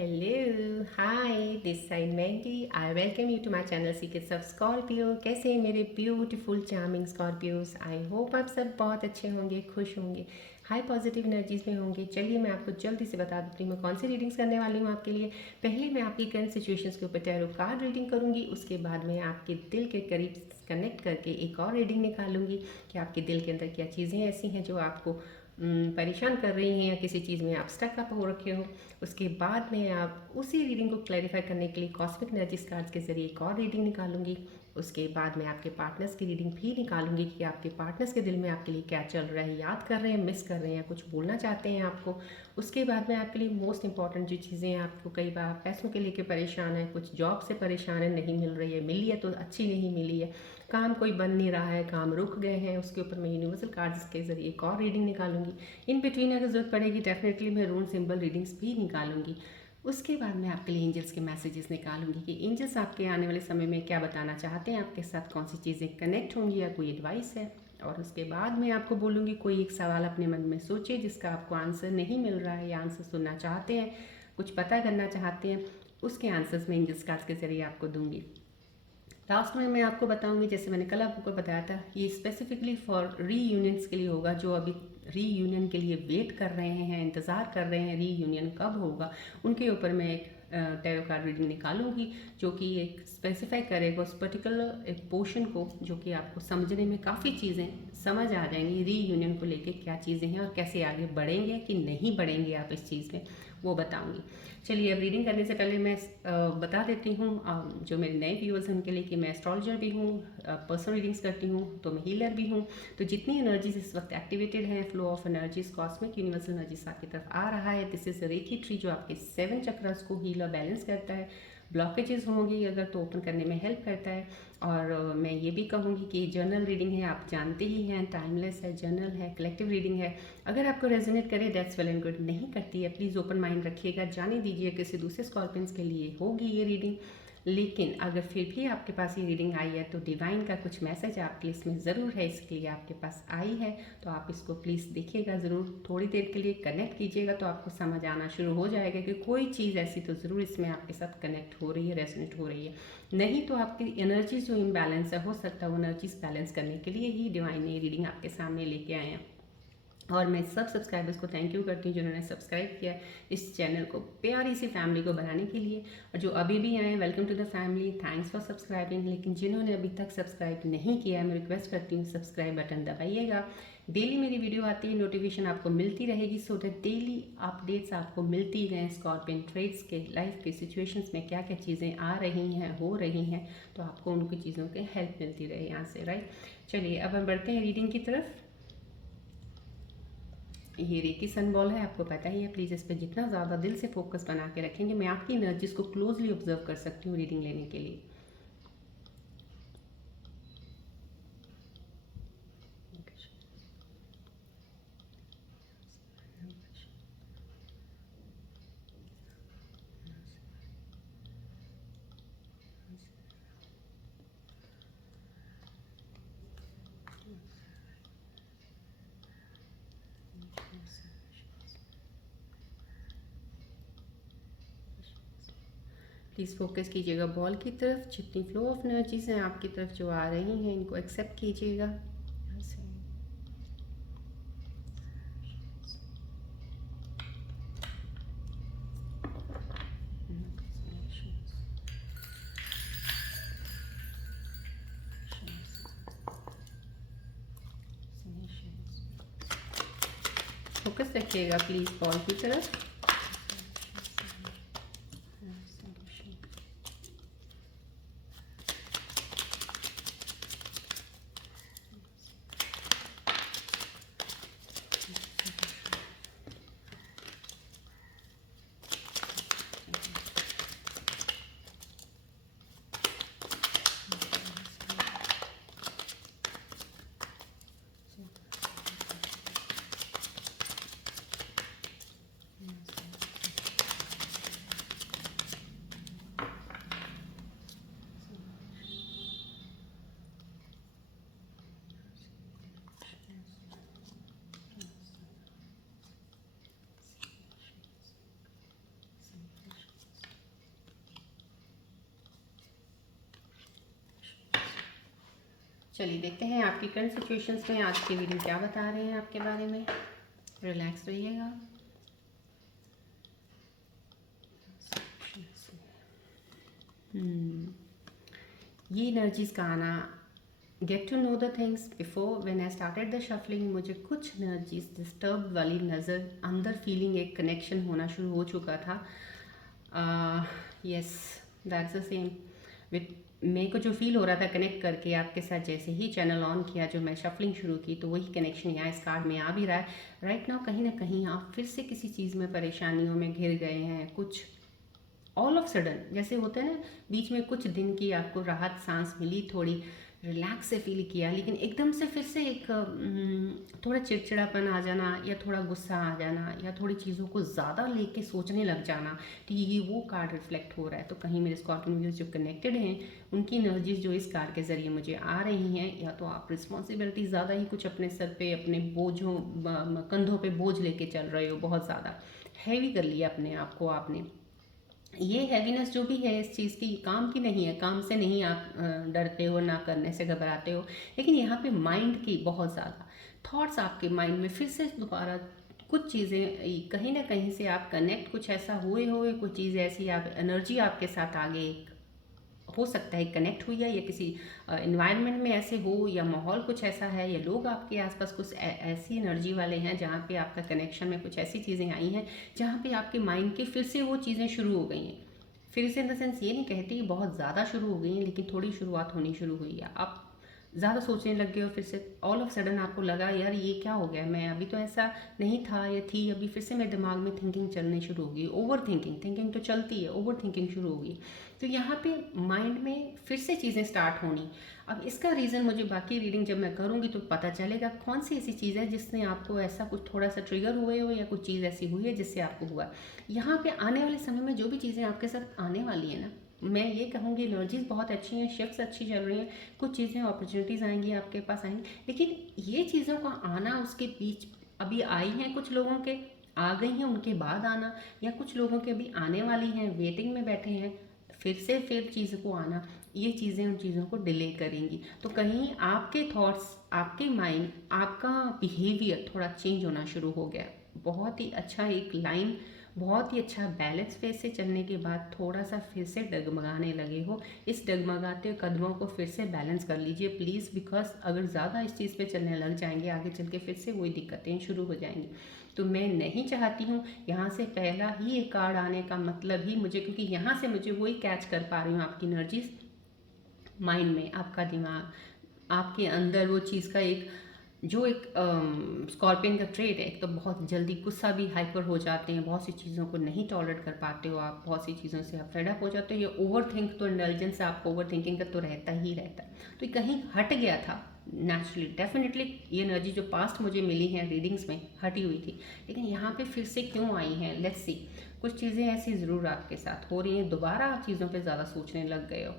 Hello, hi, this side Mandy. I welcome you to my channel Secrets of Scorpio. कैसे हैं मेरे beautiful charming Scorpios? I hope आप सब बहुत अच्छे होंगे, खुश होंगे, हाई पॉजिटिव एनर्जीज में होंगे। चलिए मैं आपको जल्दी से बता देती हूँ मैं कौन सी रीडिंग्स करने वाली हूँ आपके लिए। पहले मैं आपकी करंट सिचुएशंस के ऊपर टैरो कार्ड रीडिंग करूँगी, उसके बाद मैं आपके दिल के करीब कनेक्ट करके एक और रीडिंग निकालूंगी कि आपके दिल के अंदर क्या चीज़ें ऐसी हैं जो आपको परेशान कर रही हैं या किसी चीज़ में आप स्टक अप हो रखे हो। उसके बाद में आप उसी रीडिंग को क्लैरिफाई करने के लिए कॉस्मिक एनर्जीज कार्ड्स के ज़रिए एक और रीडिंग निकालूंगी। उसके बाद मैं आपके पार्टनर्स की रीडिंग भी निकालूंगी कि आपके पार्टनर्स के दिल में आपके लिए क्या चल रहा है, याद कर रहे हैं, मिस कर रहे हैं, कुछ बोलना चाहते हैं आपको। उसके बाद में आपके लिए मोस्ट इंपॉर्टेंट जो चीज़ें हैं, आपको कई बार पैसों के लेके परेशान है, कुछ जॉब से परेशान है, नहीं मिल रही है, मिली है तो अच्छी नहीं मिली है, काम कोई बन नहीं रहा है, काम रुक गए हैं, उसके ऊपर मैं यूनिवर्सल कार्ड्स के ज़रिए एक और रीडिंग निकालूंगी। इन बिटवीन अगर ज़रूरत पड़ेगी डेफिनेटली मैं रून सिंबल रीडिंग्स भी निकालूंगी। उसके बाद मैं आपके लिए एंजल्स के मैसेजेस निकालूंगी कि एंजल्स आपके आने वाले समय में क्या बताना चाहते हैं, आपके साथ कौन सी चीज़ें कनेक्ट होंगी या कोई एडवाइस है। और उसके बाद मैं आपको बोलूँगी कोई एक सवाल अपने मन में सोचिए जिसका आपको आंसर नहीं मिल रहा है या आंसर सुनना चाहते हैं, कुछ पता करना चाहते हैं, उसके आंसर्स मैं एंजल्स कार्ड्स के ज़रिए आपको दूंगी। लास्ट में मैं आपको बताऊंगी, जैसे मैंने कल आपको बताया था, ये स्पेसिफिकली फॉर रीयूनियंस के लिए होगा जो अभी रीयूनियन के लिए वेट कर रहे हैं, इंतज़ार कर रहे हैं रीयूनियन कब होगा, उनके ऊपर मैं एक टैरो कार्ड रीडिंग निकालूंगी जो कि एक स्पेसिफाई करेगा उस पर्टिकुलर एक पोर्शन को, जो कि आपको समझने में काफ़ी चीज़ें समझ आ जाएंगी रीयूनियन को लेके क्या चीज़ें हैं और कैसे आगे बढ़ेंगे कि नहीं बढ़ेंगे आप इस चीज़ में, वो बताऊंगी। चलिए अब रीडिंग करने से पहले मैं बता देती हूँ जो मेरे नए व्यूअर्स हैं उनके लिए कि मैं एस्ट्रोलॉजर भी हूँ, पर्सनल रीडिंग्स करती हूँ, तो मैं हीलर भी हूँ। तो जितनी एनर्जीज इस वक्त एक्टिवेटेड हैं, flow of energies cosmic universal energies आपकी तरफ आ रहा है। दिस इज रेकी ट्री जो आपके 7 चक्रास को हील और बैलेंस करता है। ब्लॉकेजेस होंगे अगर तो ओपन करने में हेल्प करता है। और मैं ये भी कहूँगी कि जर्नल रीडिंग है, आप जानते ही हैं, टाइमलेस है, जर्नल है, कलेक्टिव रीडिंग है। अगर आपको रेजोनेट करे दैट्स वेल एंड गुड, नहीं करती है प्लीज़ ओपन माइंड रखिएगा, जाने दीजिए किसी दूसरे स्कॉर्पियंस के लिए होगी ये रीडिंग। लेकिन अगर फिर भी आपके पास ये रीडिंग आई है तो डिवाइन का कुछ मैसेज आपके लिए इसमें ज़रूर है, इसके लिए आपके पास आई है। तो आप इसको प्लीज़ देखिएगा ज़रूर, थोड़ी देर के लिए कनेक्ट कीजिएगा तो आपको समझ आना शुरू हो जाएगा कि कोई चीज़ ऐसी तो ज़रूर इसमें आपके साथ कनेक्ट हो रही है, रेजोनेट हो रही है। नहीं तो आपकी एनर्जीज जो इम्बैलेंस है, हो सकता है वो एनर्जीज बैलेंस करने के लिए ही डिवाइन ने रीडिंग आपके सामने लेके आए हैं। और मैं सब सब्सक्राइबर्स को थैंक यू करती हूँ जिन्होंने सब्सक्राइब किया इस चैनल को प्यारी सी फैमिली को बनाने के लिए। और जो अभी भी आए welcome to the family, thanks for subscribing. लेकिन जिन्होंने अभी तक सब्सक्राइब नहीं किया मैं रिक्वेस्ट करती हूँ सब्सक्राइब बटन दबाइएगा। डेली मेरी वीडियो आती है, नोटिफिकेशन आपको मिलती रहेगी, सो दैट डेली अपडेट्स आपको मिलती रहें स्कॉर्पियन ट्रेड्स के लाइफ के सिचुएशंस में क्या क्या चीज़ें आ रही हैं, हो रही हैं, तो आपको उनकी चीज़ों की हेल्प मिलती रहे यहाँ से, राइट। चलिए अब हम बढ़ते हैं रीडिंग की तरफ। ये रेकी सन बॉल है, आपको पता ही है। प्लीज़ इस पर जितना ज़्यादा दिल से फोकस बना के रखेंगे, मैं आपकी एनर्जीज को क्लोजली ऑब्जर्व कर सकती हूँ रीडिंग लेने के लिए। प्लीज़ फोकस कीजिएगा बॉल की तरफ, जितनी फ्लो ऑफ एनर्जीज हैं आपकी तरफ जो आ रही हैं इनको एक्सेप्ट कीजिएगा। फोकस रखिएगा प्लीज़ बॉल की तरफ। चलिए देखते हैं आपकी करंट सिचुएशंस में आज की रीडिंग क्या बता रहे हैं आपके बारे में। रिलैक्स रहिएगा। ये एनर्जीज का आना, get to know the things before when I started the shuffling, मुझे कुछ एनर्जीज डिस्टर्ब वाली नज़र, अंदर फीलिंग एक कनेक्शन होना शुरू हो चुका था। Yes, that's the same with मेरे को जो फील हो रहा था कनेक्ट करके आपके साथ, जैसे ही चैनल ऑन किया, जो मैं शफलिंग शुरू की, तो वही कनेक्शन यहाँ इस कार्ड में आ भी रहा है। राइट नाउ कहीं ना कहीं आप फिर से किसी चीज़ में परेशानियों में घिर गए हैं। कुछ ऑल ऑफ सडन जैसे होते हैं ना, बीच में कुछ दिन की आपको राहत सांस मिली, थोड़ी रिलैक्स से फील किया, लेकिन एकदम से फिर से एक थोड़ा चिड़चिड़ापन आ जाना, या थोड़ा गुस्सा आ जाना, या थोड़ी चीज़ों को ज़्यादा लेके सोचने लग जाना। तो ये वो कार्ड रिफ्लेक्ट हो रहा है। तो कहीं मेरे स्कॉर्पियन व्यूज जो कनेक्टेड हैं, उनकी एनर्जीज जो इस कार्ड के ज़रिए मुझे आ रही हैं, या तो आप रिस्पॉन्सिबिलिटी ज़्यादा ही कुछ अपने सर पे, अपने बोझों कंधों पे बोझ लेके चल रहे हो, बहुत ज़्यादा हैवी कर लिया अपने आप को आपने। ये हैवीनेस जो भी है इस चीज़ की, काम की नहीं है, काम से नहीं आप डरते हो, ना करने से घबराते हो, लेकिन यहाँ पे माइंड की बहुत ज़्यादा थॉट्स आपके माइंड में फिर से दोबारा कुछ चीज़ें कहीं ना कहीं से आप कनेक्ट, कुछ ऐसा हुए कुछ चीज़ ऐसी आप एनर्जी आपके साथ आगे एक हो सकता है कनेक्ट हुई है, या किसी इन्वायरमेंट में ऐसे हो, या माहौल कुछ ऐसा है, या लोग आपके आसपास कुछ ऐसी एनर्जी वाले हैं जहाँ पे आपका कनेक्शन में कुछ ऐसी चीज़ें आई हैं जहाँ पे आपके माइंड के फिर से वो चीज़ें शुरू हो गई हैं। फिर से इन द सेंस ये नहीं कहती कि बहुत ज़्यादा शुरू हो गई हैं, लेकिन थोड़ी शुरुआत होनी शुरू हुई है। आप ज़्यादा सोचने लग गए हो, फिर से ऑल ऑफ सडन आपको लगा यार ये क्या हो गया, मैं अभी तो ऐसा नहीं था या थी, अभी फिर से मेरे दिमाग में थिंकिंग चलनी शुरू होगी। ओवर थिंकिंग, थिंकिंग तो चलती है, ओवर थिंकिंग शुरू होगी। तो यहाँ पे माइंड में फिर से चीज़ें स्टार्ट होनी। अब इसका रीज़न मुझे बाकी रीडिंग जब मैं करूँगी तो पता चलेगा कौन सी ऐसी चीज़ है जिसने आपको ऐसा कुछ थोड़ा सा ट्रिगर हुए हो, या कुछ चीज़ ऐसी हुई है जिससे आपको हुआ। यहाँ पे आने वाले समय में जो भी चीज़ें आपके साथ आने वाली है ना, मैं ये कहूँगी एनर्जीज बहुत अच्छी हैं, शिफ्ट्स अच्छी चल रही हैं, कुछ चीज़ें अपॉर्चुनिटीज़ आएंगी आपके पास आएंगी, लेकिन ये चीज़ों का आना, उसके बीच अभी आई हैं, कुछ लोगों के आ गई हैं, उनके बाद आना, या कुछ लोगों के अभी आने वाली हैं, वेटिंग में बैठे हैं, फिर चीज़ को आना, ये चीज़ें उन चीज़ों को डिले करेंगी। तो कहीं आपके थॉट्स, आपके माइंड, आपका बिहेवियर थोड़ा चेंज होना शुरू हो गया। बहुत ही अच्छा एक लाइन, बहुत ही अच्छा बैलेंस वे से चलने के बाद थोड़ा सा फिर से डगमगाने लगे हो। इस डगमगाते कदमों को फिर से बैलेंस कर लीजिए प्लीज़, बिकॉज अगर ज़्यादा इस चीज़ पे चलने लग जाएंगे आगे चल के फिर से वही दिक्कतें शुरू हो जाएंगी। तो मैं नहीं चाहती हूँ यहाँ से पहला ही एक कार्ड आने का मतलब ही मुझे, क्योंकि यहाँ से मुझे वही कैच कर पा रही हूँ आपकी एनर्जीज माइंड में, आपका दिमाग, आपके अंदर वो चीज़ का एक जो एक स्कॉर्पियन का ट्रेट है, एक तो बहुत जल्दी गुस्सा भी हाइपर हो जाते हैं, बहुत सी चीज़ों को नहीं टॉलरेट कर पाते हो आप, बहुत सी चीज़ों से आप फेडअप हो जाते हो। ये ओवर थिंक तो इंटेलिजेंस आपको ओवर थिंकिंग का तो रहता ही रहता है। तो कहीं हट गया था नेचुरली, डेफिनेटली ये एनर्जी जो पास्ट मुझे मिली है रीडिंग्स में हटी हुई थी, लेकिन यहाँ पे फिर से क्यों आई हैं, लेट्स सी। कुछ चीज़ें ऐसी ज़रूर आपके साथ हो रही हैं, दोबारा आप चीज़ों पे ज़्यादा सोचने लग गए हो।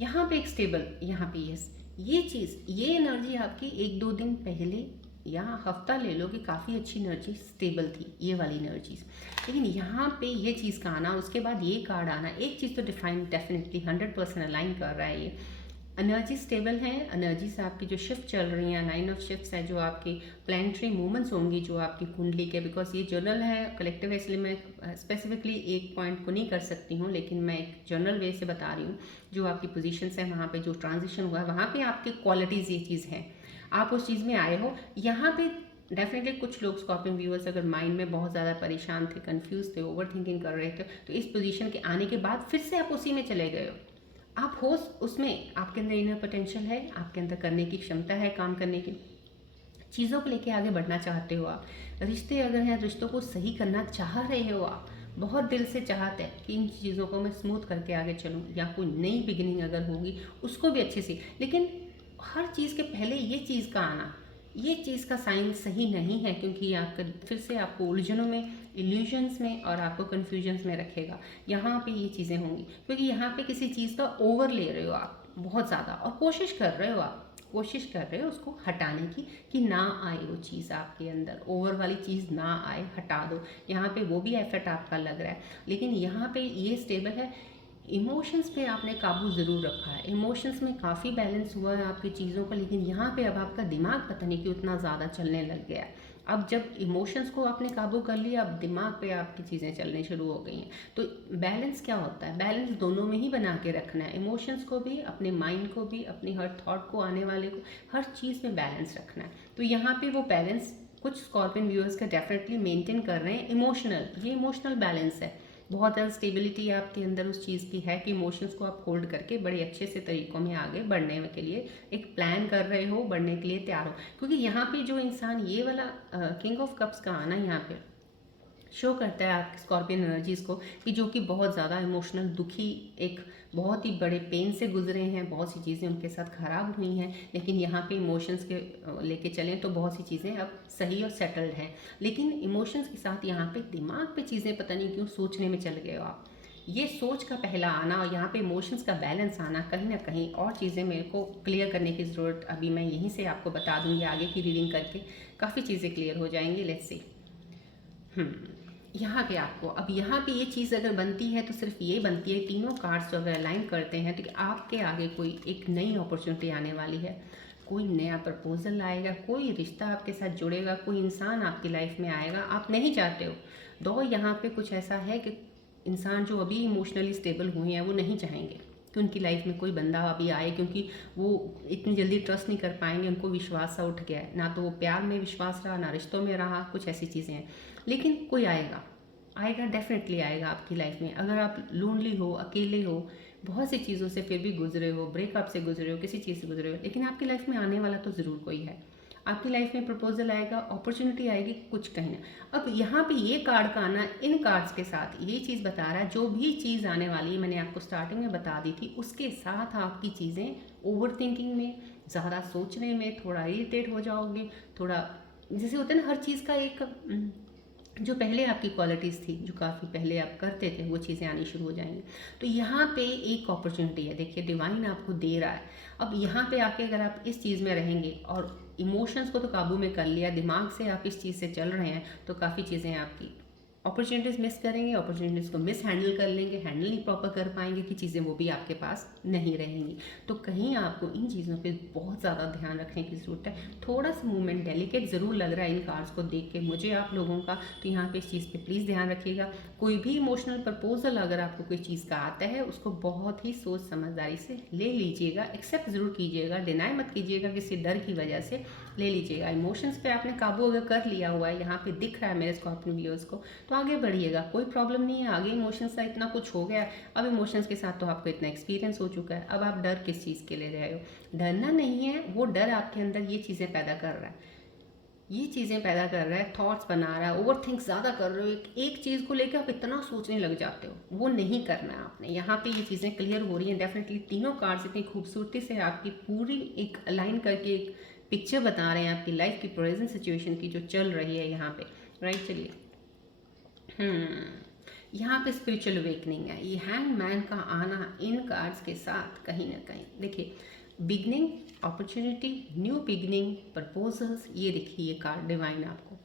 यहाँ पे एक स्टेबल, यहाँ पे यस, ये चीज़, ये एनर्जी आपकी एक दो दिन पहले या हफ्ता ले लो कि काफ़ी अच्छी एनर्जी स्टेबल थी, ये वाली एनर्जीज, लेकिन यहाँ पे ये चीज़ का आना, उसके बाद ये कार्ड आना, एक चीज़ तो डिफाइन डेफिनेटली 100% अलाइन कर रहा है। ये एनर्जी स्टेबल है, एनर्जीज आपकी जो शिफ्ट चल रही हैं, लाइन ऑफ शिफ्ट्स है, जो आपकी प्लानिटरी मूवमेंट्स होंगी जो आपकी कुंडली के, बिकॉज ये जर्नल है कलेक्टिव है, इसलिए मैं स्पेसिफिकली एक पॉइंट को नहीं कर सकती हूँ, लेकिन मैं एक जर्नल वे से बता रही हूँ। जो आपकी पोजीशंस है वहाँ पे जो ट्रांजिशन हुआ है, वहाँ पे आपकी क्वालिटीज़ ये चीज़ है, आप उस चीज़ में आए हो। यहाँ पे डेफिनेटली कुछ लोग स्कॉर्पियन व्यूअर्स अगर माइंड में बहुत ज़्यादा परेशान थे, कंफ्यूज थे, ओवर थिंकिंग कर रहे थे, तो इस पोजीशन के आने के बाद फिर से आप उसी में चले गए हो। आप हो उसमें, आपके अंदर इनर पोटेंशियल है, आपके अंदर करने की क्षमता है, काम करने की, चीज़ों को लेके आगे बढ़ना चाहते हो आप। रिश्ते अगर हैं, रिश्तों को सही करना चाह रहे हो आप, बहुत दिल से चाहते हैं कि इन चीज़ों को मैं स्मूथ करके आगे चलूँ, या कोई नई बिगिनिंग अगर होगी उसको भी अच्छे से, लेकिन हर चीज़ के पहले ये चीज़ का आना, ये चीज़ का साइन सही नहीं है, क्योंकि आपका फिर से आपको उलझनों में, इल्यूजन्स में और आपको कन्फ्यूजन्स में रखेगा। यहाँ पे ये चीज़ें होंगी क्योंकि यहाँ पे किसी चीज़ का ओवर ले रहे हो आप बहुत ज़्यादा, और कोशिश कर रहे हो आप, कोशिश कर रहे हो उसको हटाने की, कि ना आए वो चीज़ आपके अंदर, ओवर वाली चीज़ ना आए, हटा दो। यहाँ पे वो भी एफर्ट आपका लग रहा है, लेकिन यहाँ पे ये स्टेबल है। इमोशंस पे आपने काबू ज़रूर रखा है, इमोशंस में काफ़ी बैलेंस हुआ है आपकी चीज़ों का, लेकिन यहाँ पे अब आपका दिमाग पता नहीं क्यों उतना ज़्यादा चलने लग गया है। अब जब इमोशंस को आपने काबू कर लिया, अब दिमाग पे आपकी चीज़ें चलनी शुरू हो गई हैं। तो बैलेंस क्या होता है, बैलेंस दोनों में ही बना के रखना है, इमोशंस को भी, अपने माइंड को भी, अपनी हर थॉट को, आने वाले को, हर चीज़ में बैलेंस रखना है। तो यहाँ पे वो बैलेंस कुछ स्कॉर्पियन व्यूअर्स का डेफिनेटली मेंटेन कर रहे हैं। इमोशनल, ये इमोशनल बैलेंस है, बहुत ज़्यादा स्टेबिलिटी आपके अंदर उस चीज़ की है कि इमोशंस को आप होल्ड करके बड़े अच्छे से तरीक़ों में आगे बढ़ने के लिए एक प्लान कर रहे हो, बढ़ने के लिए तैयार हो। क्योंकि यहाँ पे जो इंसान, ये वाला किंग ऑफ कप्स का आना यहाँ पे शो करता है आप स्कॉर्पियन एनर्जीज़ को, कि जो कि बहुत ज़्यादा इमोशनल, दुखी, एक बहुत ही बड़े पेन से गुजरे हैं, बहुत सी चीज़ें उनके साथ ख़राब हुई हैं, लेकिन यहाँ पे इमोशंस के लेके चलें तो बहुत सी चीज़ें अब सही और सेटल्ड हैं। लेकिन इमोशंस के साथ यहाँ पे दिमाग पे चीज़ें पता नहीं क्यों सोचने में चल गए हो आप। ये सोच का पहला आना और यहाँ पे इमोशंस का बैलेंस आना, कहीं ना कहीं और चीज़ें मेरे को क्लियर करने की ज़रूरत अभी मैं यहीं से आपको बता दूँगी, आगे की रीडिंग करके काफ़ी चीज़ें क्लियर हो जाएंगी। Let's see. यहाँ पे आपको, अब यहाँ पे ये चीज़ अगर बनती है तो सिर्फ ये बनती है, तीनों कार्ड्स जो अगर अलाइन करते हैं तो आपके आगे कोई एक नई अपॉर्चुनिटी आने वाली है, कोई नया प्रपोजल आएगा, कोई रिश्ता आपके साथ जुड़ेगा, कोई इंसान आपकी लाइफ में आएगा, आप नहीं चाहते हो। दो यहाँ पे कुछ ऐसा है कि इंसान जो अभी इमोशनली स्टेबल हुए हैं वो नहीं चाहेंगे कि उनकी लाइफ में कोई बंदा अभी आए, क्योंकि वो इतनी जल्दी ट्रस्ट नहीं कर पाएंगे, उनको विश्वास सा उठ गया है, ना तो वो प्यार में विश्वास रहा, ना रिश्तों में रहा, कुछ ऐसी चीज़ें हैं। लेकिन कोई आएगा, आएगा, डेफिनेटली आएगा आपकी लाइफ में। अगर आप लोनली हो, अकेले हो, बहुत सी चीज़ों से फिर भी गुजरे हो, ब्रेकअप से गुजरे हो, किसी चीज़ से गुजरे हो, लेकिन आपकी लाइफ में आने वाला तो ज़रूर कोई है। आपकी लाइफ में प्रपोजल आएगा, अपॉर्चुनिटी आएगी, कुछ कहीं ना। अब यहाँ पे ये कार्ड का आना, इन कार्ड्स के साथ ये चीज़ बता रहा है, जो भी चीज़ आने वाली है मैंने आपको स्टार्टिंग में बता दी थी, उसके साथ आपकी चीज़ें ओवर थिंकिंग में, ज़्यादा सोचने में, थोड़ा इरिटेट हो जाओगे, थोड़ा जैसे होता है ना, हर चीज़ का एक जो पहले आपकी क्वालिटीज़ थी, जो काफ़ी पहले आप करते थे, वो चीज़ें आनी शुरू हो जाएंगी। तो यहाँ पे एक अपॉर्चुनिटी है, देखिए डिवाइन आपको दे रहा है। अब यहाँ पे आके अगर आप इस चीज़ में रहेंगे और इमोशंस को तो काबू में कर लिया, दिमाग से आप इस चीज़ से चल रहे हैं, तो काफ़ी चीज़ें आपकी अपॉर्चुनिटीज़ मिस करेंगे, अपॉर्चुनिटीज़ को मिस हैंडल कर लेंगे, हैंडल नहीं प्रॉपर कर पाएंगे कि चीज़ें वो भी आपके पास नहीं रहेंगी। तो कहीं आपको इन चीज़ों पे बहुत ज़्यादा ध्यान रखने की ज़रूरत है। थोड़ा सा मूवमेंट डेलिकेट ज़रूर लग रहा है इन कार्ड्स को देख के मुझे आप लोगों का, तो यहाँ पे इस चीज़ पे प्लीज़ ध्यान रखिएगा। कोई भी इमोशनल प्रपोजल अगर आपको कोई चीज़ का आता है, उसको बहुत ही सोच समझदारी से ले लीजिएगा, एक्सेप्ट ज़रूर कीजिएगा, डिनाई मत कीजिएगा किसी डर की वजह से, ले लीजिएगा। इमोशंस पे आपने काबू अगर कर लिया हुआ है, यहाँ पे दिख रहा है मेरे स्कॉर्पियो व्यूअर्स को, तो आगे बढ़िएगा, कोई प्रॉब्लम नहीं है। आगे इमोशंस का इतना कुछ हो गया, अब इमोशंस के साथ तो आपको इतना एक्सपीरियंस हो चुका है, अब आप डर किस चीज़ के ले रहे हो? डरना नहीं है, वो डर आपके अंदर ये चीज़ें पैदा कर रहा है, ये चीज़ें पैदा कर रहा है, थॉट्स बना रहा है, ओवर थिंक ज़्यादा कर रहे हो, एक चीज़ को लेकर आप इतना सोचने लग जाते हो, वो नहीं करना है आपने। यहाँ पे ये चीज़ें क्लियर हो रही हैं डेफिनेटली। तीनों कार्ड्स इतनी खूबसूरती से आपकी पूरी एक अलाइन करके एक पिक्चर बता रहे हैं आपकी लाइफ की प्रेजेंट सिचुएशन की जो चल रही है यहाँ पे, राइट। चलिए, यहाँ पे स्पिरिचुअल अवेकनिंग है, ये हैंगमैन का आना इन कार्ड्स के साथ कहीं ना कहीं, देखिए beginning, opportunity, new beginning, proposals, ये देखिए ये कार्ड डिवाइन आपको।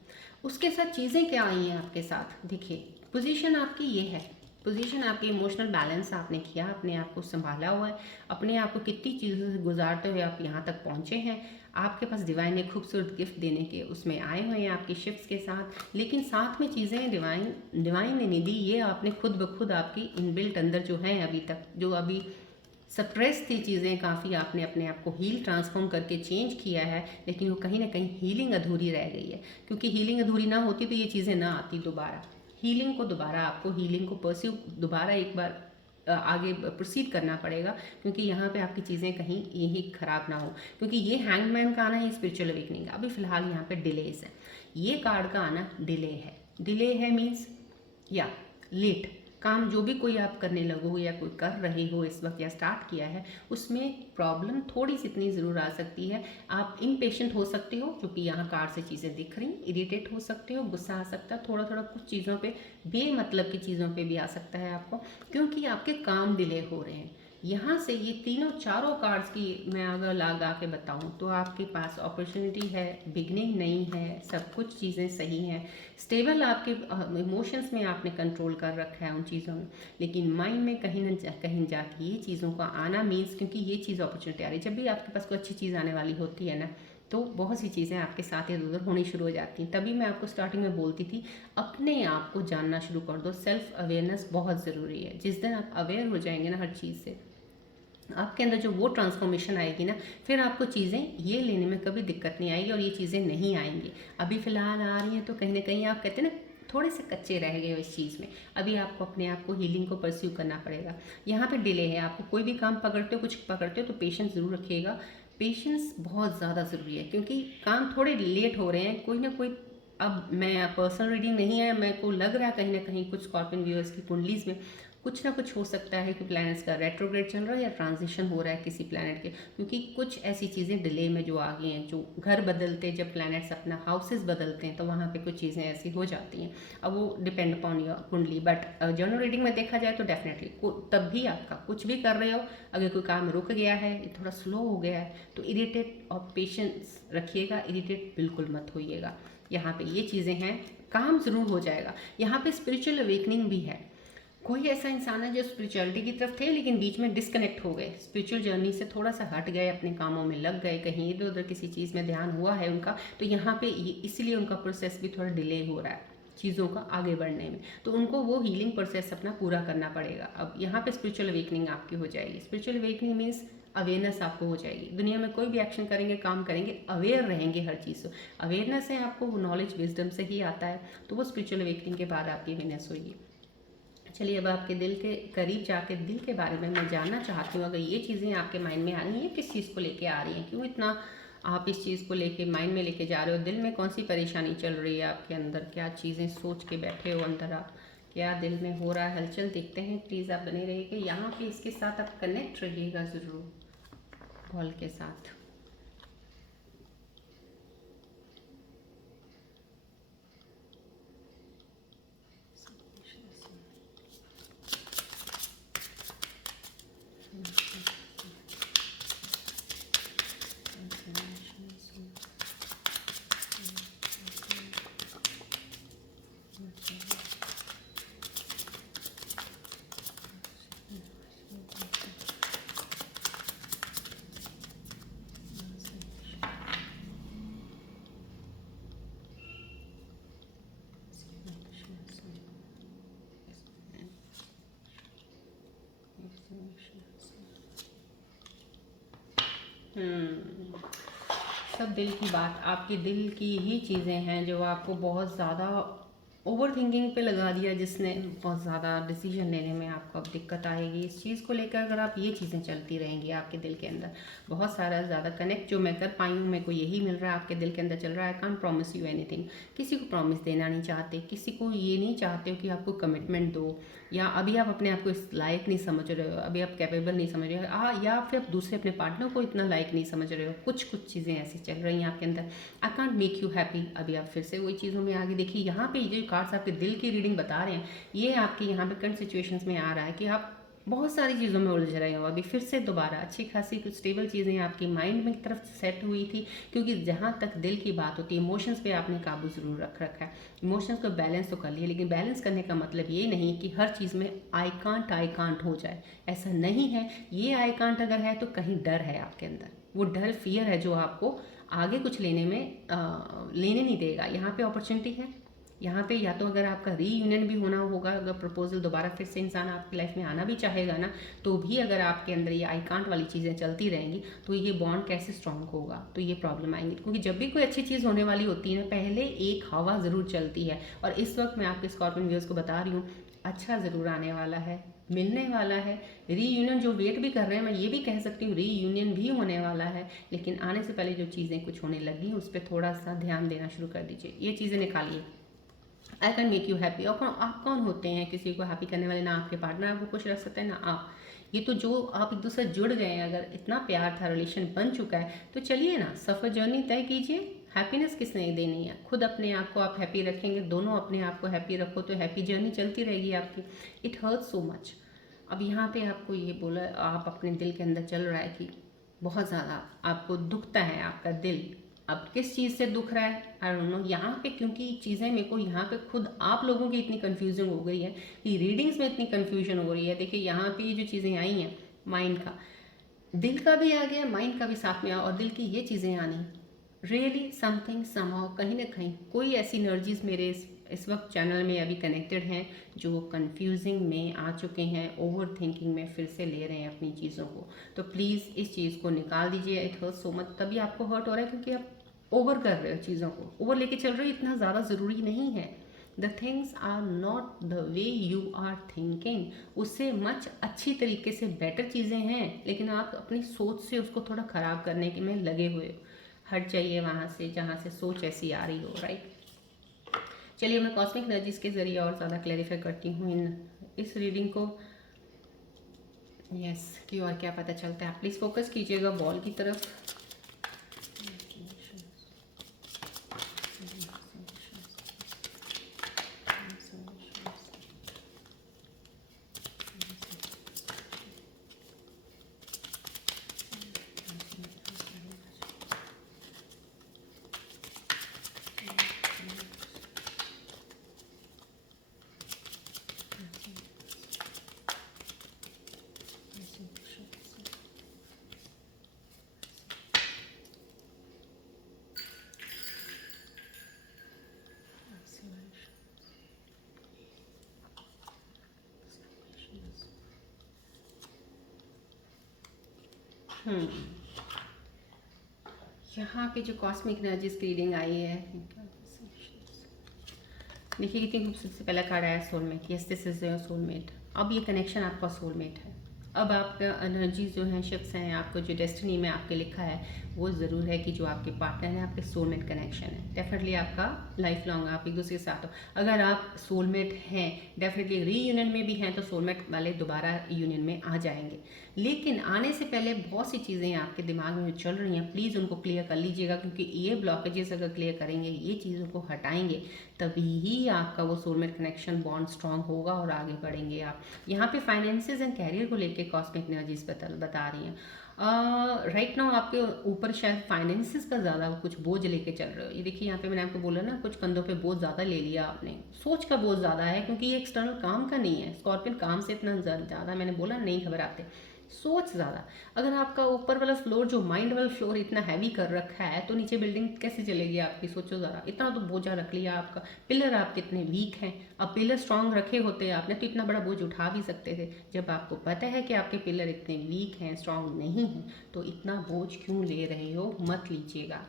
उसके साथ चीज़ें क्या आई हैं आपके साथ, देखिए पोजीशन आपकी ये है, पोजीशन आपकी इमोशनल बैलेंस आपने किया, अपने आप को संभाला हुआ है, अपने आप को कितनी चीज़ों से गुजारते हुए आप यहाँ तक पहुँचे हैं। आपके पास डिवाइन ने खूबसूरत गिफ्ट देने के उसमें आए हुए हैं आपकी शिफ्ट्स के साथ, लेकिन साथ में चीज़ें डिवाइन ने नहीं दी, ये आपने खुद ब खुद आपकी इनबिल्ट अंदर जो है अभी तक, जो अभी सप्रेस थी चीज़ें काफ़ी, आपने अपने आप को हील ट्रांसफॉर्म करके चेंज किया है, लेकिन वो कहीं ना कहीं हीलिंग अधूरी रह गई है, क्योंकि हीलिंग अधूरी ना होती तो ये चीज़ें ना आती दोबारा। हीलिंग को दोबारा आपको हीलिंग को परस्यू दोबारा एक बार आगे प्रोसीड करना पड़ेगा, क्योंकि यहाँ पे आपकी चीज़ें कहीं यही ख़राब ना हो, क्योंकि ये हैंगमैन का आना है स्पिरिचुअल अवेकनिंग का। अभी फ़िलहाल यहाँ पे डिलेज है, ये कार्ड का आना डिले है मीन्स या लेट काम, जो भी कोई आप करने लगो या कोई कर रहे हो इस वक्त या स्टार्ट किया है, उसमें प्रॉब्लम थोड़ी सी इतनी ज़रूर आ सकती है। आप इम्पेशेंट हो सकते हो, क्योंकि यहाँ कार्ड से चीज़ें दिख रही, इरिटेट हो सकते हो, गुस्सा आ सकता है, थोड़ा थोड़ा कुछ चीज़ों पे, बेमतलब की चीज़ों पे भी आ सकता है आपको, क्योंकि आपके काम डिले हो रहे हैं। यहाँ से ये तीनों चारों कार्ड्स की मैं अगर लगा के बताऊँ तो आपके पास अपॉर्चुनिटी है, बिगनिंग नहीं है, सब कुछ चीज़ें सही हैं, स्टेबल आपके इमोशंस में आपने कंट्रोल कर रखा है उन चीज़ों में, लेकिन माइंड में कहीं न कहीं जाके ये चीज़ों का आना मीन्स, क्योंकि ये चीज़ अपॉर्चुनिटी आ रही है, जब भी आपके पास कोई अच्छी चीज़ आने वाली होती है ना, तो बहुत सी चीज़ें आपके साथ इधर उधर होनी शुरू हो जाती हैं। तभी मैं आपको स्टार्टिंग में बोलती थी, अपने आप को जानना शुरू कर दो। सेल्फ अवेयरनेस बहुत ज़रूरी है। जिस दिन आप अवेयर हो जाएंगे ना हर चीज़ से, आपके अंदर जो वो ट्रांसफॉर्मेशन आएगी ना, फिर आपको चीज़ें ये लेने में कभी दिक्कत नहीं आएगी और ये चीज़ें नहीं आएंगी। अभी फ़िलहाल आ रही हैं तो कहीं ना कहीं आप कहते हैं ना, थोड़े से कच्चे रह गए हो इस चीज़ में। अभी आपको अपने आप को हीलिंग को परस्यू करना पड़ेगा। यहाँ पे डिले है, आपको कोई भी काम पकड़ते हो, कुछ पकड़ते हो तो पेशेंस ज़रूर रखिएगा। पेशेंस बहुत ज़्यादा ज़रूरी है, क्योंकि काम थोड़े लेट हो रहे हैं, कोई ना कोई। अब मैं पर्सनल रीडिंग नहीं है, मेरे को लग रहा है कहीं ना कहीं कुछ स्कॉर्पियन व्यूअर्स की कुंडलीज में कुछ ना कुछ हो सकता है कि प्लैनेट्स का रेट्रोग्रेड चल रहा है या ट्रांजिशन हो रहा है किसी प्लैनेट के, क्योंकि कुछ ऐसी चीज़ें डिले में जो आ गई हैं, जो घर बदलते जब प्लैनेट्स अपना हाउसेस बदलते हैं तो वहाँ पे कुछ चीज़ें ऐसी हो जाती हैं। अब वो डिपेंड अपॉन योर कुंडली, बट जनरल रीडिंग में देखा जाए तो डेफिनेटली तब भी आपका कुछ भी कर रहे हो, अगर कोई काम रुक गया है, थोड़ा स्लो हो गया है, तो इरिटेट और पेशेंस रखिएगा, इरिटेट बिल्कुल मत होइएगा। यहाँ पे ये चीज़ें हैं, काम ज़रूर हो जाएगा। यहाँ पे स्पिरिचुअल अवेकनिंग भी है। कोई ऐसा इंसान है जो स्पिरिचुअलिटी की तरफ थे लेकिन बीच में डिस्कनेक्ट हो गए, स्पिरिचुअल जर्नी से थोड़ा सा हट गए, अपने कामों में लग गए, कहीं इधर उधर किसी चीज़ में ध्यान हुआ है उनका, तो यहाँ पे इसीलिए उनका प्रोसेस भी थोड़ा डिले हो रहा है चीज़ों का आगे बढ़ने में, तो उनको वो हीलिंग प्रोसेस अपना पूरा करना पड़ेगा। अब यहाँ पे स्पिरिचुअल अवेकनिंग आपकी हो जाएगी। स्पिरिचुअल अवेकनिंग मीन्स अवेयरनेस आपको हो जाएगी। दुनिया में कोई भी एक्शन करेंगे, काम करेंगे, अवेयर रहेंगे हर चीज़ से। अवेयरनेस है आपको, वो नॉलेज विजडम से ही आता है, तो वो स्पिरिचुअल अवेकनिंग के बाद आपकी अवेयरनेस होगी। चलिए, अब आपके दिल के करीब जाके दिल के बारे में मैं जानना चाहती हूँ। अगर ये चीज़ें आपके माइंड में आ रही हैं, किस चीज़ को लेके आ रही हैं, क्यों इतना आप इस चीज़ को लेके माइंड में लेके जा रहे हो, दिल में कौन सी परेशानी चल रही है आपके अंदर, क्या चीज़ें सोच के बैठे हो अंदर आप, क्या दिल में हो रहा है हलचल, देखते हैं। प्लीज़ आप बने रहिएगा यहाँ पे, इसके साथ आप कनेक्ट रहिएगा ज़रूर कॉल के साथ। सब दिल की बात, आपके दिल की ही चीज़ें हैं जो आपको बहुत ज़्यादा ओवर थिंकिंग पे लगा दिया, जिसने बहुत ज़्यादा डिसीजन लेने में आपको अब दिक्कत आएगी। इस चीज़ को लेकर अगर आप ये चीज़ें चलती रहेंगी आपके दिल के अंदर, बहुत सारा ज़्यादा कनेक्ट जो मैं कर पाई हूँ, मेरे को यही मिल रहा है आपके दिल के अंदर चल रहा है। I can't promise you anything, किसी को प्रॉमिस देना नहीं चाहते, किसी को ये नहीं चाहते हो कि आपको कमिटमेंट दो, या अभी आप अपने आप को इस लायक नहीं समझ रहे हो, अभी आप कैपेबल नहीं समझ रहे हो, या फिर आप दूसरे अपने पार्टनर को इतना लायक नहीं समझ रहे हो। कुछ चीज़ें ऐसी चल रही हैं आपके अंदर, I can't make you happy. अभी आप फिर से वही चीज़ों में आगे देखिए, यहाँ पे जो कार्ड्स आपके दिल की रीडिंग बता रहे हैं, ये आपके यहाँ पे करंट सिचुएशंस में आ रहा है कि आप बहुत सारी चीज़ों में उलझ रहे हो। अभी फिर से दोबारा अच्छी खासी कुछ स्टेबल चीज़ें आपकी माइंड में की तरफ सेट हुई थी, क्योंकि जहाँ तक दिल की बात होती है, इमोशंस पे आपने काबू ज़रूर रख रखा है। इमोशंस को बैलेंस तो कर लिया, लेकिन बैलेंस करने का मतलब ये नहीं कि हर चीज़ में आई कांट हो जाए, ऐसा नहीं है। ये आई कांट अगर है तो कहीं डर है आपके अंदर, वो डर फियर है जो आपको आगे कुछ लेने में लेने नहीं देगा। यहाँ पे अपॉर्चुनिटी है, यहाँ पे या तो अगर आपका रीयूनियन भी होना होगा, अगर प्रपोजल दोबारा फिर से इंसान आपकी लाइफ में आना भी चाहेगा ना, तो भी अगर आपके अंदर ये आई कांट वाली चीज़ें चलती रहेंगी तो ये बॉन्ड कैसे स्ट्रांग होगा, तो ये प्रॉब्लम आएंगी। क्योंकि जब भी कोई अच्छी चीज़ होने वाली होती है ना, पहले एक हवा ज़रूर चलती है, और इस वक्त मैं आपके स्कॉर्पियन व्यूअर्स को बता रही हूँ, अच्छा ज़रूर आने वाला है, मिलने वाला है। रीयूनियन जो वेट भी कर रहे हैं, मैं ये भी कह सकती हूँ रीयूनियन भी होने वाला है, लेकिन आने से पहले जो चीज़ें कुछ होने लगी उस पर थोड़ा सा ध्यान देना शुरू कर दीजिए। ये चीज़ें निकालिए। I can make you happy, और आप कौन होते हैं किसी को हैप्पी करने वाले? ना आपके पार्टनर आपको खुश रख सकते हैं, ना आप। ये तो जो आप एक दूसरे से जुड़ गए हैं, अगर इतना प्यार था, रिलेशन बन चुका है, तो चलिए ना, सफ़र जर्नी तय कीजिए। हैप्पीनेस किसने देनी है? खुद अपने आप को आप हैप्पी रखेंगे, दोनों अपने आप को हैप्पी रखो, तो हैप्पी जर्नी चलती रहेगी आपकी। इट हर्ट सो मच, अब यहाँ पे आपको ये बोला, आप अपने दिल के अंदर चल रहा है कि बहुत ज़्यादा आपको दुखता है आपका दिल। अब किस चीज़ से दुख रहा है आई डोंट नो यहाँ पे, क्योंकि चीज़ें मेरे को यहाँ पे खुद आप लोगों की इतनी कन्फ्यूजन हो गई है कि रीडिंग्स में इतनी कन्फ्यूजन हो रही है। देखिए यहाँ पे ये जो चीज़ें आई हैं, माइंड का, दिल का भी आ गया, माइंड का भी साथ में आ, और दिल की ये चीज़ें आनी, रियली समथिंग समहाउ, कहीं ना कहीं कोई ऐसी एनर्जीज मेरे इस वक्त चैनल में अभी कनेक्टेड हैं जो कंफ्यूजिंग में आ चुके हैं, ओवर थिंकिंग में फिर से ले रहे हैं अपनी चीज़ों को। तो प्लीज़ इस चीज़ को निकाल दीजिए। इट हर्ट सो मच, तभी आपको हर्ट हो रहा है क्योंकि आप ओवर कर रहे हो, चीज़ों को ओवर लेके चल रहे हो। इतना ज़्यादा ज़रूरी नहीं है। The things are not the way you are thinking, उससे मच अच्छी तरीके से बेटर चीज़ें हैं, लेकिन आप अपनी सोच से उसको थोड़ा ख़राब करने के में लगे हुए हो। हट जाइए वहाँ से जहाँ से सोच ऐसी आ रही हो, राइट। चलिए मैं कॉस्मिक एनर्जीज के ज़रिए और ज़्यादा क्लैरिफाई करती हूँ इस रीडिंग को। यस कि और क्या पता चलता है। आप प्लीज़ फोकस कीजिएगा बॉल की तरफ। यहाँ पे जो कॉस्मिक एनर्जीज की रीडिंग आई है, देखिए कितनी खूबसूरत से पहला कार्ड आया, soulmate. Yes this is your soulmate. अब ये कनेक्शन आपका सोलमेट है। अब आपका एनर्जी जो है, शिफ्ट्स हैं, आपको जो डेस्टिनी में आपके लिखा है वो ज़रूर है कि जो आपके पार्टनर है आपके सोलमेट कनेक्शन है। डेफिनेटली आपका लाइफ लॉन्ग आप एक दूसरे के साथ हो। अगर आप सोलमेट हैं, डेफिनेटली रीयूनियन में भी हैं, तो सोलमेट वाले दोबारा यूनियन में आ जाएंगे। लेकिन आने से पहले बहुत सी चीज़ें आपके दिमाग में चल रही हैं, प्लीज़ उनको क्लियर कर लीजिएगा, क्योंकि ये ब्लॉकेजेस अगर क्लियर करेंगे, ये चीज़ों को हटाएंगे, तभी ही आपका वो सोलमेट कनेक्शन बॉन्ड स्ट्रांग होगा और आगे बढ़ेंगे आप। यहाँ पे फाइनेंसेस एंड कैरियर को लेके कॉस्मिक एनर्जीज बता रही हैं। राइट नाउ आपके ऊपर शायद फाइनेंसेस का ज़्यादा कुछ बोझ लेके चल रहे हो। ये देखिए यहाँ पे मैंने आपको बोला ना, कुछ कंधों पे बोझ ज़्यादा ले लिया आपने, सोच का बोझ ज़्यादा है, क्योंकि ये एक्सटर्नल काम का नहीं है। स्कॉर्पियन काम से इतना ज़्यादा मैंने बोला नहीं घबराते, सोच ज़्यादा। अगर आपका ऊपर वाला फ्लोर जो माइंड वाला फ्लोर इतना हैवी कर रखा है, तो नीचे बिल्डिंग कैसे चलेगी आपकी, सोचो ज़रा। इतना तो बोझा रख लिया आपका। पिलर आपके इतने वीक हैं। अब पिलर स्ट्रांग रखे होते आपने तो इतना बड़ा बोझ उठा भी सकते थे। जब आपको पता है कि आपके पिलर इतने वीक हैं, स्ट्रांग नहीं हैं, तो इतना बोझ क्यों ले रहे हो, मत लीजिएगा।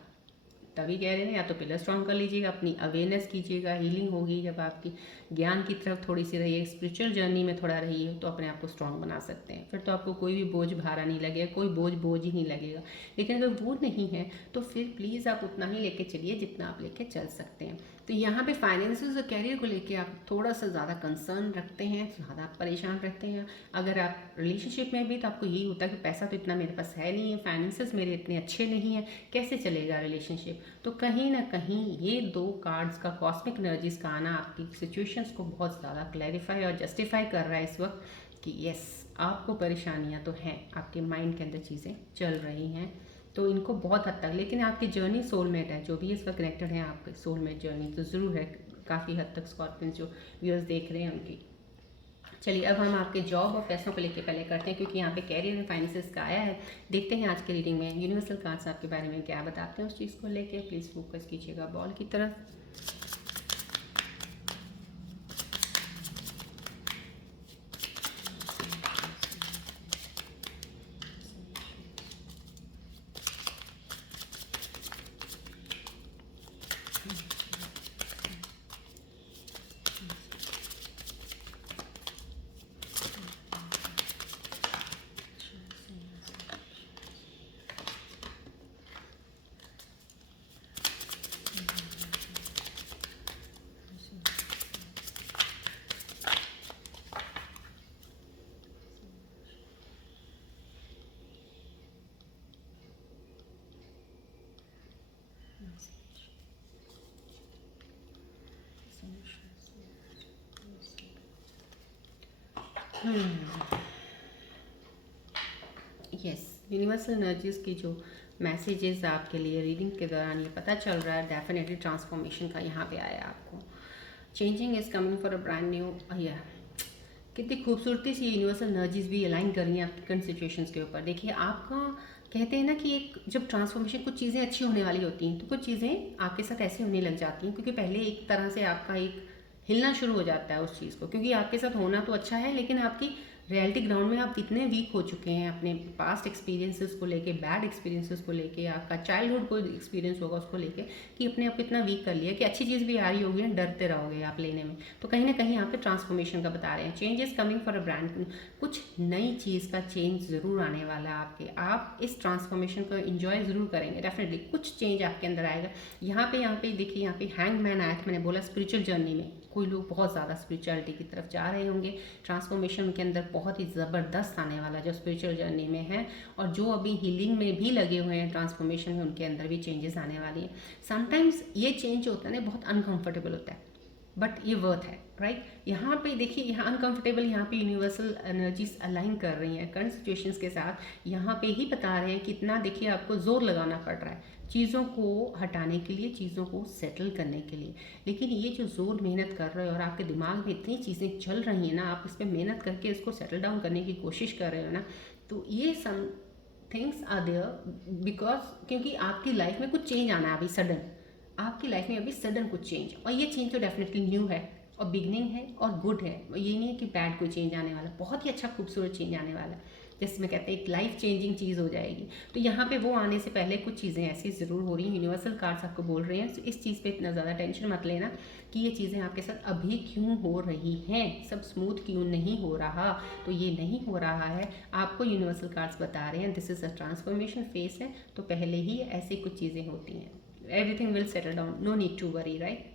तभी कह रहे हैं, या तो पिलर स्ट्रांग कर लीजिएगा, अपनी अवेयरनेस कीजिएगा, हीलिंग होगी जब आपकी, ज्ञान की तरफ थोड़ी सी रहिए, स्पिरिचुअल जर्नी में थोड़ा रहिए, तो अपने आप को स्ट्रांग बना सकते हैं। फिर तो आपको कोई भी बोझ भारा नहीं लगेगा, कोई बोझ ही नहीं लगेगा। लेकिन अगर वो नहीं है तो फिर प्लीज़ आप उतना ही लेके चलिए जितना आप लेके चल सकते हैं। तो यहाँ पे फाइनेंसेस और कैरियर को लेके आप थोड़ा सा ज़्यादा कंसर्न रखते हैं, ज़्यादा परेशान रहते हैं। अगर आप रिलेशनशिप में भी, तो आपको यही होता है कि पैसा तो इतना मेरे पास है नहीं है, फाइनेंसेस मेरे इतने अच्छे नहीं हैं, कैसे चलेगा रिलेशनशिप। तो कहीं ना कहीं ये दो कार्ड्स का कॉस्मिक एनर्जीज का आना आपकी सिचुएशंस को बहुत ज़्यादा क्लैरिफाई और जस्टिफाई कर रहा है इस वक्त कि यस आपको परेशानियां तो हैं, आपके माइंड के अंदर चीज़ें चल रही हैं, तो इनको बहुत हद तक, लेकिन आपकी जर्नी सोलमेट है, जो भी इस वक्त कनेक्टेड हैं आपके सोलमेट जर्नी तो ज़रूर है काफ़ी हद तक। स्कॉर्पियंस जो व्यूअर्स देख रहे हैं उनकी। चलिए अब हम आपके जॉब और पैसों को लेके पहले करते हैं, क्योंकि यहाँ पे कैरियर एंड फाइनेंसेस का आया है। देखते हैं आज के रीडिंग में यूनिवर्सल कार्ड्स आपके बारे में क्या बताते हैं उस चीज़ को लेके। प्लीज़ फोकस कीजिएगा बॉल की तरफ। यस, यूनिवर्सल एनर्जीज की जो मैसेजेस आपके लिए रीडिंग के दौरान ये पता चल रहा है, डेफिनेटली ट्रांसफॉर्मेशन का यहाँ पे आया आपको। Changing is coming for a brand new. या कितनी खूबसूरती से यूनिवर्सल एनर्जीज भी अलाइन कर रही हैं आपकी करंट सिचुएशंस के ऊपर। देखिए आपका, कहते हैं ना कि एक जब ट्रांसफॉर्मेशन, कुछ चीज़ें अच्छी होने वाली होती हैं तो कुछ चीज़ें आपके साथ ऐसी होने लग जाती हैं, क्योंकि पहले एक तरह से आपका एक हिलना शुरू हो जाता है उस चीज़ को, क्योंकि आपके साथ होना तो अच्छा है लेकिन आपकी रियलिटी ग्राउंड में आप इतने वीक हो चुके हैं अपने पास्ट एक्सपीरियंसेस को लेके, बैड एक्सपीरियंसेस को लेके, आपका चाइल्डहुड को एक्सपीरियंस होगा उसको लेके, कि अपने आप को इतना वीक कर लिया कि अच्छी चीज़ भी आ रही होगी ना डरते रहोगे आप लेने में। तो कहीं ना कहीं यहाँ पे ट्रांसफॉर्मेशन का बता रहे हैं, change is coming for a brand. कुछ नई चीज़ का चेंज ज़रूर आने वाला है आपके, आप इस ट्रांसफॉर्मेशन को इन्जॉय ज़रूर करेंगे, डेफिनेटली कुछ चेंज आपके अंदर आएगा। यहाँ पे देखिए, यहाँ पे हैंगमैन आया था, मैंने बोला स्पिरिचुअल जर्नी में कोई लोग बहुत ज़्यादा स्पिरिचुअलिटी की तरफ जा रहे होंगे। ट्रांसफॉर्मेशन के अंदर बहुत ही ज़बरदस्त आने वाला जो स्पिरिचुअल जर्नी में है, और जो अभी हीलिंग में भी लगे हुए हैं ट्रांसफॉर्मेशन में, उनके अंदर भी चेंजेस आने वाली हैं। समटाइम्स ये चेंज होता है ना, बहुत अनकंफर्टेबल होता है, बट ये वर्थ है, राइट। यहाँ पे देखिए, यहाँ अनकंफर्टेबल, यहाँ पे यूनिवर्सल एनर्जीज अलाइन कर रही हैं करंट सिचुएशंस के साथ। यहाँ पे ही बता रहे हैं कितना, देखिए आपको जोर लगाना पड़ रहा है चीज़ों को हटाने के लिए, चीज़ों को सेटल करने के लिए। लेकिन ये जो जोर मेहनत कर रहे हो और आपके दिमाग में इतनी चीज़ें चल रही हैं ना, आप इस पर मेहनत करके इसको सेटल डाउन करने की कोशिश कर रहे हो ना, तो ये some things are there because, क्योंकि आपकी लाइफ में कुछ चेंज आना है अभी सडन, आपकी लाइफ में अभी सडन कुछ चेंज, और ये चेंज तो डेफिनेटली न्यू है और बिगनिंग है और गुड है। ये नहीं है कि बैड कोई चेंज आने वाला, बहुत ही अच्छा खूबसूरत चेंज आने वाला है, जिसमें कहते हैं एक लाइफ चेंजिंग चीज़ हो जाएगी। तो यहाँ पे वो आने से पहले कुछ चीज़ें ऐसी ज़रूर हो रही हैं। यूनिवर्सल कार्ड्स आपको बोल रहे हैं, तो इस चीज़ पे इतना ज़्यादा टेंशन मत लेना कि ये चीज़ें आपके साथ अभी क्यों हो रही हैं, सब स्मूथ क्यों नहीं हो रहा। तो ये नहीं हो रहा है, आपको यूनिवर्सल कार्ड्स बता रहे हैं this is a transformation phase है, तो पहले ही ऐसी कुछ चीज़ें होती हैं। Everything will settle down, no need to worry, right.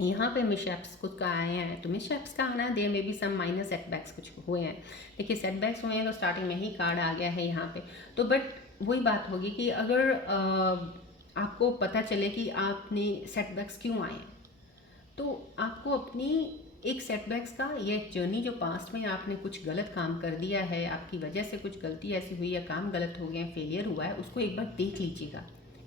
यहाँ पे मिसहैप्स कुछ का आए हैं, तो मिसहैप्स का आना, there may be some minor setbacks कुछ हुए हैं। देखिए सेटबैक्स हुए हैं तो स्टार्टिंग में ही कार्ड आ गया है यहाँ पे, तो बट वही बात होगी कि अगर आपको पता चले कि आपने सेटबैक्स क्यों आए हैं, तो आपको अपनी एक सेटबैक्स का, ये एक जर्नी जो पास्ट में आपने कुछ गलत काम कर दिया है, आपकी वजह से कुछ गलती ऐसी हुई है, काम गलत हो गया, फेलियर हुआ है, उसको एक बार देख लीजिएगा,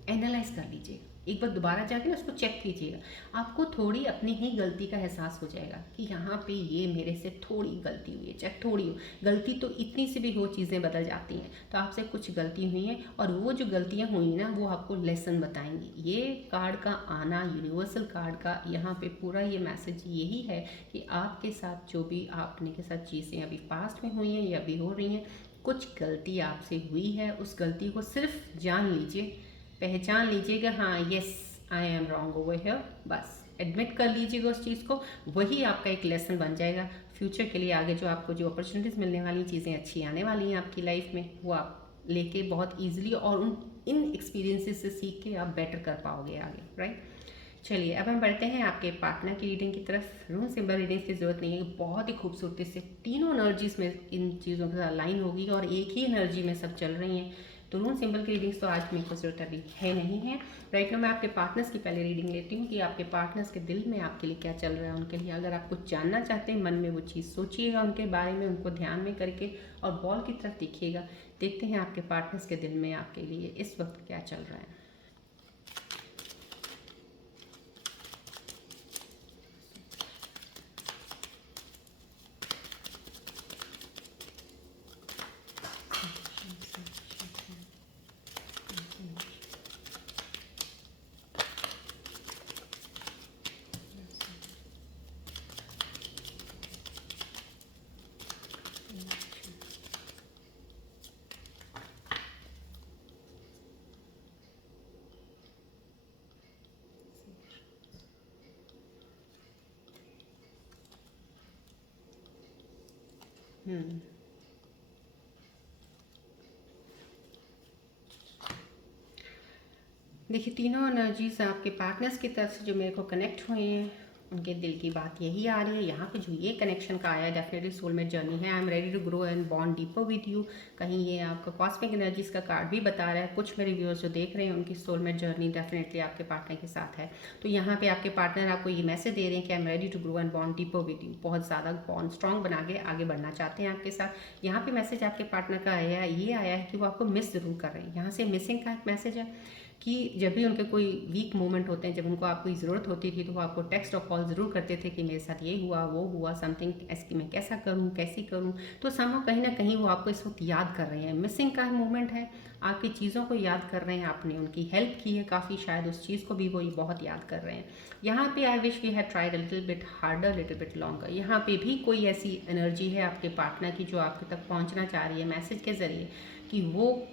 एनालाइज कर लीजिएगा, एक बार दोबारा जाके ना उसको चेक कीजिएगा। आपको थोड़ी अपनी ही गलती का एहसास हो जाएगा कि यहाँ पे ये मेरे से थोड़ी गलती हुई है, चाहे थोड़ी हो गलती, तो इतनी सी भी हो चीज़ें बदल जाती हैं। तो आपसे कुछ गलती हुई हैं और वो जो गलतियाँ हुई ना, वो आपको लेसन बताएंगी। ये कार्ड का आना, यूनिवर्सल कार्ड का यहाँ पे पूरा ये मैसेज यही है कि आपके साथ जो भी आपने के साथ चीज़ें अभी पास्ट में हुई हैं या अभी हो रही हैं, कुछ गलती आपसे हुई है, उस गलती को सिर्फ जान लीजिए, पहचान लीजिएगा, हाँ yes I am wrong over here, बस एडमिट कर लीजिएगा उस चीज़ को, वही आपका एक लेसन बन जाएगा फ्यूचर के लिए। आगे जो आपको जो अपॉर्चुनिटीज़ मिलने वाली, चीज़ें अच्छी आने वाली हैं आपकी लाइफ में, वो आप लेके बहुत ईजिली और उन इन एक्सपीरियंसेस से सीख के आप बेटर कर पाओगे आगे, राइट। चलिए अब हम बढ़ते हैं आपके पार्टनर की रीडिंग की तरफ। रूम सिंबल रीडिंग्स की ज़रूरत नहीं है, बहुत ही खूबसूरती से तीनों एनर्जीज में इन चीज़ों के साथ लाइन होगी और एक ही एनर्जी में सब चल रही हैं। तो रूम सिंबल की रीडिंग्स तो आज मेरे को ज़रूरत अभी है नहीं है। राइट नाउ मैं आपके पार्टनर्स की पहले रीडिंग लेती हूँ कि आपके पार्टनर्स के दिल में आपके लिए क्या चल रहा है, उनके लिए अगर आप कुछ जानना चाहते हैं, मन में वो चीज़ सोचिएगा उनके बारे में, उनको ध्यान में करके और बॉल की तरफ देखिएगा। देखते हैं आपके पार्टनर्स के दिल में आपके लिए इस वक्त क्या चल रहा है। देखिए तीनों एनर्जीज आपके पार्टनर्स की तरफ से जो मेरे को कनेक्ट हुए हैं, उनके दिल की बात यही आ रही है। यहाँ पे जो ये कनेक्शन का आया है डेफिनेटली सोलमेट जर्नी है। I am ready to grow and bond deeper with you. कहीं ये आपका कॉस्मिक एनर्जीज का कार्ड भी बता रहा है। कुछ मेरे व्यूअर्स जो देख रहे हैं उनकी सोलमेट जर्नी डेफिनेटली आपके पार्टनर के साथ है। तो यहाँ पे आपके पार्टनर आपको ये मैसेज दे रहे हैं कि I am ready to grow and bond deeper with you. बहुत ज़्यादा बॉन्ड स्ट्रॉन्ग बना के आगे बढ़ना चाहते हैं आपके साथ। यहाँ पे मैसेज आपके पार्टनर का आया है, ये आया है कि वो आपको मिस ज़रूर कर रहे हैं। यहाँ से मिसिंग का एक मैसेज है कि जब भी उनके कोई वीक मोमेंट होते हैं, जब उनको आपकी ज़रूरत होती थी तो वो आपको टेक्स्ट और कॉल ज़रूर करते थे कि मेरे साथ ये हुआ वो हुआ, समथिंग ऐसी मैं कैसा करूँ कैसी करूँ। तो समहाउ कहीं ना कहीं वो आपको इस वक्त याद कर रहे हैं। मिसिंग का मोमेंट है, आपकी चीज़ों को याद कर रहे हैं। आपने उनकी हेल्प की है काफ़ी, शायद उस चीज़ को भी वो बहुत याद कर रहे हैं। यहाँ पे I wish we had tried little bit harder little bit longer. यहाँ पे भी कोई ऐसी एनर्जी है आपके पार्टनर की जो आपके तक पहुँचना चाह रही है मैसेज के ज़रिए, कि वो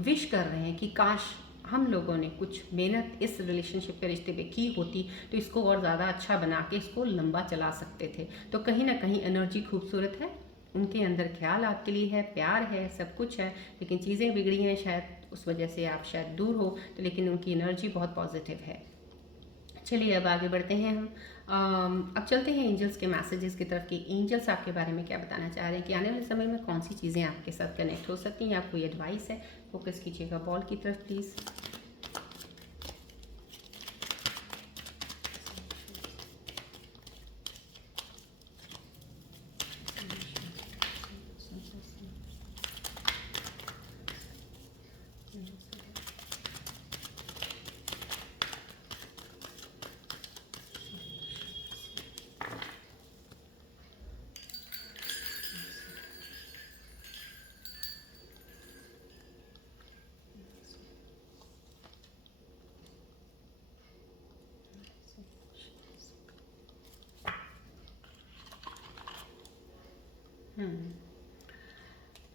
विश कर रहे हैं कि काश हम लोगों ने कुछ मेहनत इस रिलेशनशिप के रिश्ते पे की होती तो इसको और ज़्यादा अच्छा बना के इसको लंबा चला सकते थे। तो कहीं ना कहीं एनर्जी खूबसूरत है, उनके अंदर ख्याल आपके लिए है, प्यार है, सब कुछ है, लेकिन चीज़ें बिगड़ी हैं शायद उस वजह से आप शायद दूर हो, तो लेकिन उनकी एनर्जी बहुत पॉजिटिव है। चलिए अब आगे बढ़ते हैं हम। अब चलते हैं एंजल्स के मैसेजेस की तरफ कि एंजल्स आपके बारे में क्या बताना चाह रहे हैं, कि आने वाले समय में कौन सी चीज़ें आपके साथ कनेक्ट हो सकती हैं, आपको ये एडवाइस है। फोकस कीजिएगा बॉल की तरफ please.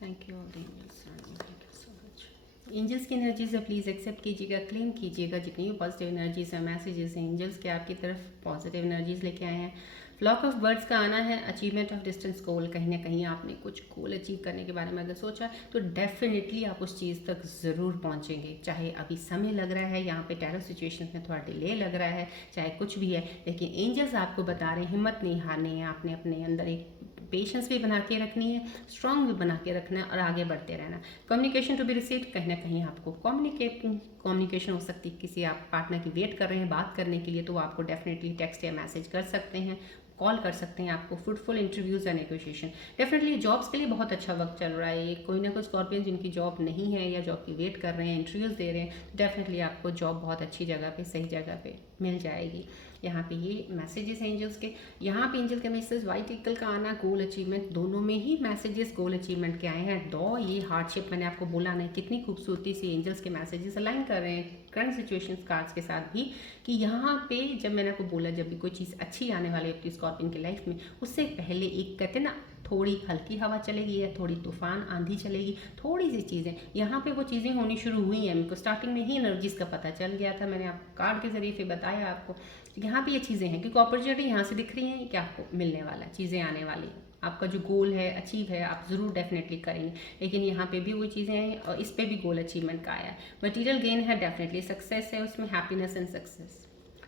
Thank you all angels, thank you so much. Angels की एनर्जीज है प्लीज़ एक्सेप्ट कीजिएगा, क्लेम कीजिएगा। जितनी भी पॉजिटिव एनर्जीज है, मैसेजेस हैं एंजल्स के आपकी तरफ, पॉजिटिव एनर्जीज लेके आए हैं। फ्लॉक ऑफ बर्ड्स का आना है, अचीवमेंट ऑफ डिस्टेंस गोल। कहीं ना कहीं आपने कुछ गोल अचीव करने के बारे में अगर सोचा है तो डेफिनेटली आप उस चीज़ तक ज़रूर पहुंचेंगे। चाहे अभी समय लग रहा है, यहाँ पे टैरो सिचुएशन में थोड़ा डिले लग रहा है, चाहे कुछ भी है, लेकिन एंजल्स आपको बता रहे हैं हिम्मत नहीं हारनी है। आपने अपने अंदर एक पेशेंस भी बना के रखनी है, स्ट्रॉन्ग भी बना के रखना है और आगे बढ़ते रहना। कम्युनिकेशन टू बी रिसीव्ड, कहीं ना कहीं आपको कम्युनिकेशन हो सकती है। किसी आप पार्टनर की वेट कर रहे हैं बात करने के लिए, तो वो आपको डेफिनेटली टेक्स्ट या मैसेज कर सकते हैं, कॉल कर सकते हैं आपको। फ्रूटफुल इंटरव्यूज़ या नेगोशिएशन, डेफिनेटली जॉब्स के लिए बहुत अच्छा वक्त चल रहा है। ये कोई ना कोई स्कॉर्पियन जिनकी जॉब नहीं है या जॉब की वेट कर रहे हैं, इंटरव्यूज़ दे रहे हैं, डेफिनेटली आपको जॉब बहुत अच्छी जगह पे, सही जगह पे मिल जाएगी। यहाँ पे ये मैसेजेस हैं एंजल्स के। यहाँ पे एंजल के मैसेज वाइट ईगल का आना, गोल अचीवमेंट, दोनों में ही मैसेजेस गोल अचीवमेंट के आए हैं। दो ये हार्डशिप मैंने आपको बोला ना, कितनी खूबसूरती से एंजल्स के मैसेजेस अलाइन कर रहे हैं करंट सिचुएशन कार्ड्स के साथ भी, कि यहाँ पे जब मैंने आपको बोला जब भी कोई चीज़ अच्छी आने वाली है स्कॉर्पियन की लाइफ में, उससे पहले एक कहते ना थोड़ी हल्की हवा चलेगी या थोड़ी तूफान आंधी चलेगी, थोड़ी सी चीज़ें यहाँ पे वो चीज़ें होनी शुरू हुई हैं। मेरे को स्टार्टिंग में ही एनर्जीज का पता चल गया था, मैंने आप कार्ड के जरिए फिर बताया आपको। यहाँ पे ये चीज़ें हैं क्योंकि अपॉर्चुनिटी यहाँ से दिख रही है कि आपको मिलने वाला है, चीज़ें आने वाली, आपका जो गोल है अचीव है आप ज़रूर डेफिनेटली करेंगे। लेकिन यहाँ पे भी वो चीज़ें हैं और इस पे भी गोल अचीवमेंट का आया है। मटीरियल गेन है, डेफिनेटली सक्सेस है उसमें, हैप्पीनेस एंड सक्सेस।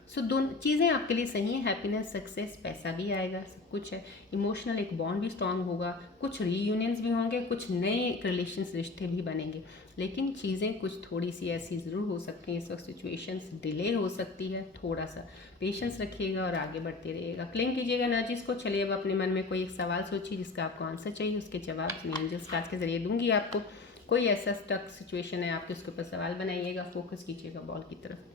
सो दोनों चीज़ें आपके लिए सही है, हैप्पीनेस सक्सेस, पैसा भी आएगा, सब कुछ है। इमोशनल एक बॉन्ड भी स्ट्रांग होगा, कुछ रीयूनियंस भी होंगे, कुछ नए रिलेशंस रिश्ते भी बनेंगे। लेकिन चीज़ें कुछ थोड़ी सी ऐसी ज़रूर हो सकती हैं इस वक्त, सिचुएशंस डिले हो सकती है, थोड़ा सा पेशेंस रखिएगा और आगे बढ़ते रहिएगा। क्लेम कीजिएगा एनर्जीज को। चलिए अब अपने मन में कोई एक सवाल सोचिए जिसका आपको आंसर चाहिए, उसके जवाब मैं एंजल्स कार्ड्स के जरिए दूंगी आपको। कोई ऐसा स्टक सिचुएशन है आपके, उसके ऊपर सवाल बनाइएगा, फोकस कीजिएगा बॉल की तरफ।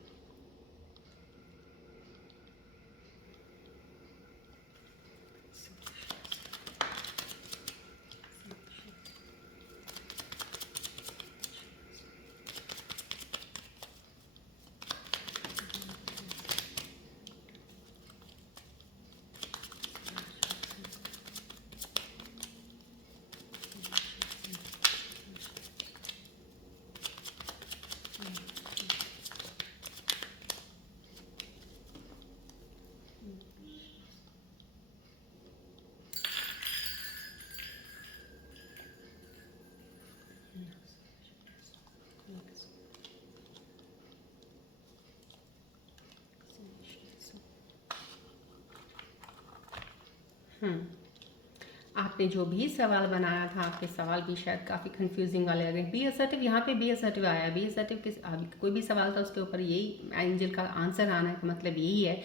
आपने जो भी सवाल बनाया था, आपके सवाल भी शायद काफ़ी कंफ्यूजिंग वाले लगे। बी असर्टिव, यहाँ पे बी असर्टिव आया। बी असर्टिव किस कोई भी सवाल था उसके ऊपर यही एंजल का आंसर आना का मतलब यही है,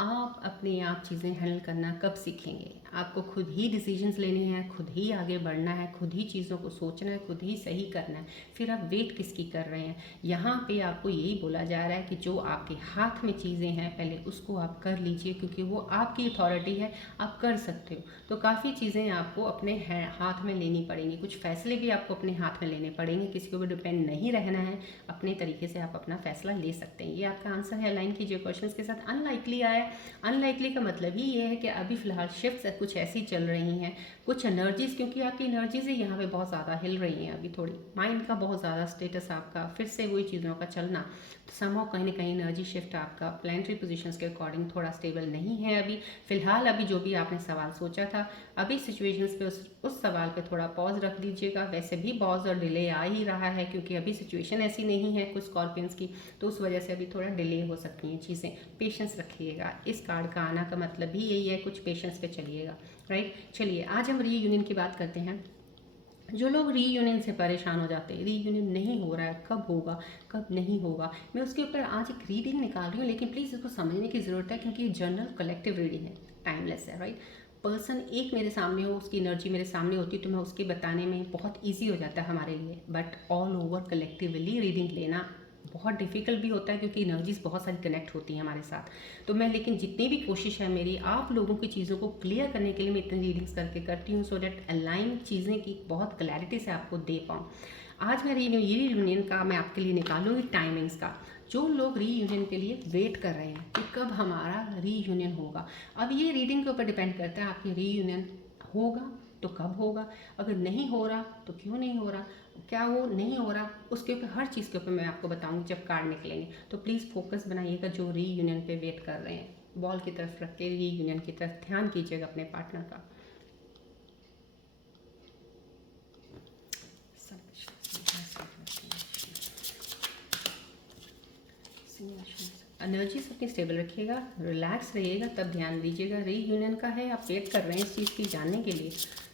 आप अपने आप चीज़ें हैंडल करना कब सीखेंगे? आपको खुद ही डिसीजंस लेने हैं, खुद ही आगे बढ़ना है, खुद ही चीज़ों को सोचना है, खुद ही सही करना है। फिर आप वेट किसकी कर रहे हैं? यहाँ पे आपको यही बोला जा रहा है कि जो आपके हाथ में चीज़ें हैं पहले उसको आप कर लीजिए, क्योंकि वो आपकी अथॉरिटी है, आप कर सकते हो। तो काफ़ी चीज़ें आपको अपने हाथ में लेनी पड़ेंगी, कुछ फैसले भी आपको अपने हाथ में लेने पड़ेंगे, किसी को भी डिपेंड नहीं रहना है, अपने तरीके से आप अपना फैसला ले सकते हैं। ये आपका आंसर है। अलाइन कीजिए क्वेश्चन के साथ। अनलाइकली आया। अनलाइकली का मतलब ही ये है कि अभी फिलहाल शिफ्ट्स कुछ ऐसी चल रही हैं, कुछ एनर्जीज, क्योंकि आपकी एनर्जीज यहाँ पे बहुत ज़्यादा हिल रही हैं अभी, थोड़ी माइंड का बहुत ज़्यादा स्टेटस आपका फिर से वही चीज़ों का चलना, तो समहाउ कहीं ना कहीं एनर्जी शिफ्ट आपका प्लानिटरी पोजीशंस के अकॉर्डिंग थोड़ा स्टेबल नहीं है अभी फिलहाल। अभी जो भी आपने सवाल सोचा था, अभी सिचुएशंस पे उस सवाल पे थोड़ा पॉज रख दीजिएगा। वैसे भी पॉज और डिले आ ही रहा है, क्योंकि अभी सिचुएशन ऐसी नहीं है कुछ स्कॉर्पियंस की, तो उस वजह से अभी थोड़ा डिले हो सकती हैं चीज़ें। पेशेंस रखिएगा। इस कार्ड का आना का मतलब भी यही है, कुछ पेशेंस पे चलिएगा। राइट, चलिए आज हम रीयूनियन की बात करते हैं। जो लोग रीयूनियन से परेशान हो जाते हैं, रीयूनियन नहीं हो रहा है, कब होगा कब नहीं होगा, मैं उसके ऊपर आज एक रीडिंग निकाल रही हूँ, लेकिन प्लीज़ इसको समझने की ज़रूरत है, क्योंकि ये जनरल कलेक्टिव रीडिंग है, टाइमलेस है। राइट, पर्सन एक मेरे सामने हो, उसकी एनर्जी मेरे सामने होती है, तो मैं उसके बताने में बहुत ईजी हो जाता है हमारे लिए, but all over collectively reading लेना बहुत डिफ़िकल्ट भी होता है, क्योंकि एनर्जीज बहुत सारी कनेक्ट होती हैं हमारे साथ। तो मैं लेकिन जितनी भी कोशिश है मेरी आप लोगों की चीज़ों को क्लियर करने के लिए मैं इतनी रीडिंग्स करके करती हूँ, सो डैट अलाइन चीज़ें की बहुत क्लैरिटी से आपको दे पाऊँ। आज मैं रीयूनियन का मैं आपके लिए निकालूंगी टाइमिंग्स का। जो लोग रीयूनियन के लिए वेट कर रहे हैं कि कब हमारा रीयूनियन होगा, अब ये रीडिंग के ऊपर डिपेंड करता है आपकी रीयूनियन होगा तो कब होगा, अगर नहीं हो रहा तो क्यों नहीं हो रहा, क्या वो नहीं हो रहा, उसके ऊपर हर चीज़ के ऊपर मैं आपको बताऊंगी जब कार्ड निकलेंगे। तो प्लीज़ फोकस बनाइएगा जो रीयूनियन पे वेट कर रहे हैं, बॉल की तरफ रख के रीयूनियन की तरफ ध्यान कीजिएगा अपने पार्टनर का। एनर्जीज अपनी स्टेबल रखिएगा, रिलैक्स रहिएगा, तब ध्यान दीजिएगा। रीयूनियन का है, आप वेट कर रहे हैं इस चीज़ की जानने के लिए,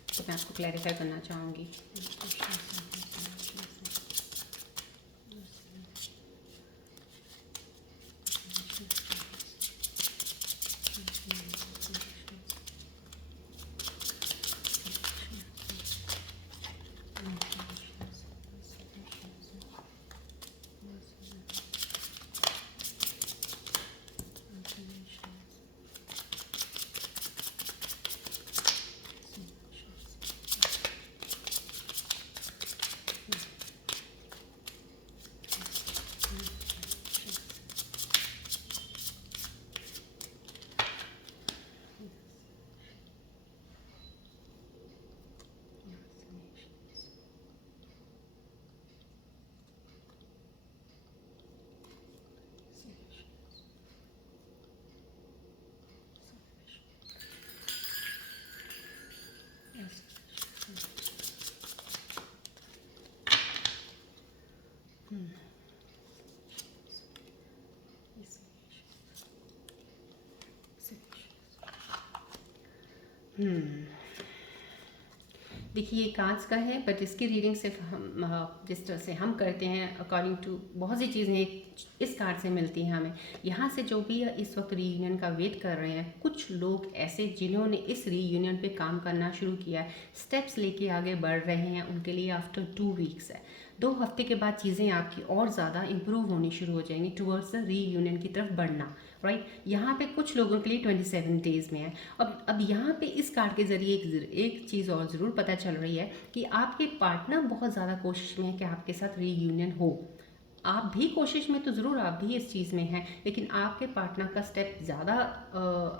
तो मैं आपको क्लैरिफाई करना चाहूँगी। देखिए ये कांच का है, बट इसकी रीडिंग सिर्फ हम जिस तरह से हम करते हैं अकॉर्डिंग टू बहुत सी चीज़ें इस कार्ड से मिलती हैं हमें। यहाँ से जो भी इस वक्त रीयूनियन का वेट कर रहे हैं, कुछ लोग ऐसे जिन्होंने इस रीयूनियन पे काम करना शुरू किया है, स्टेप्स लेके आगे बढ़ रहे हैं, उनके लिए आफ्टर 2 वीक्स है। 2 हफ्ते के बाद चीज़ें आपकी और ज़्यादा इंप्रूव होनी शुरू हो जाएंगी टूवर्ड्स द रीयूनियन की तरफ बढ़ना। राइट, यहाँ पे कुछ लोगों के लिए 27 डेज में है। अब यहाँ पे इस कार्ड के जरिए एक चीज़ और ज़रूर पता चल रही है कि आपके पार्टनर बहुत ज़्यादा कोशिश में है कि आपके साथ रीयूनियन हो। आप भी कोशिश में तो ज़रूर, आप भी इस चीज़ में हैं, लेकिन आपके पार्टनर का स्टेप ज़्यादा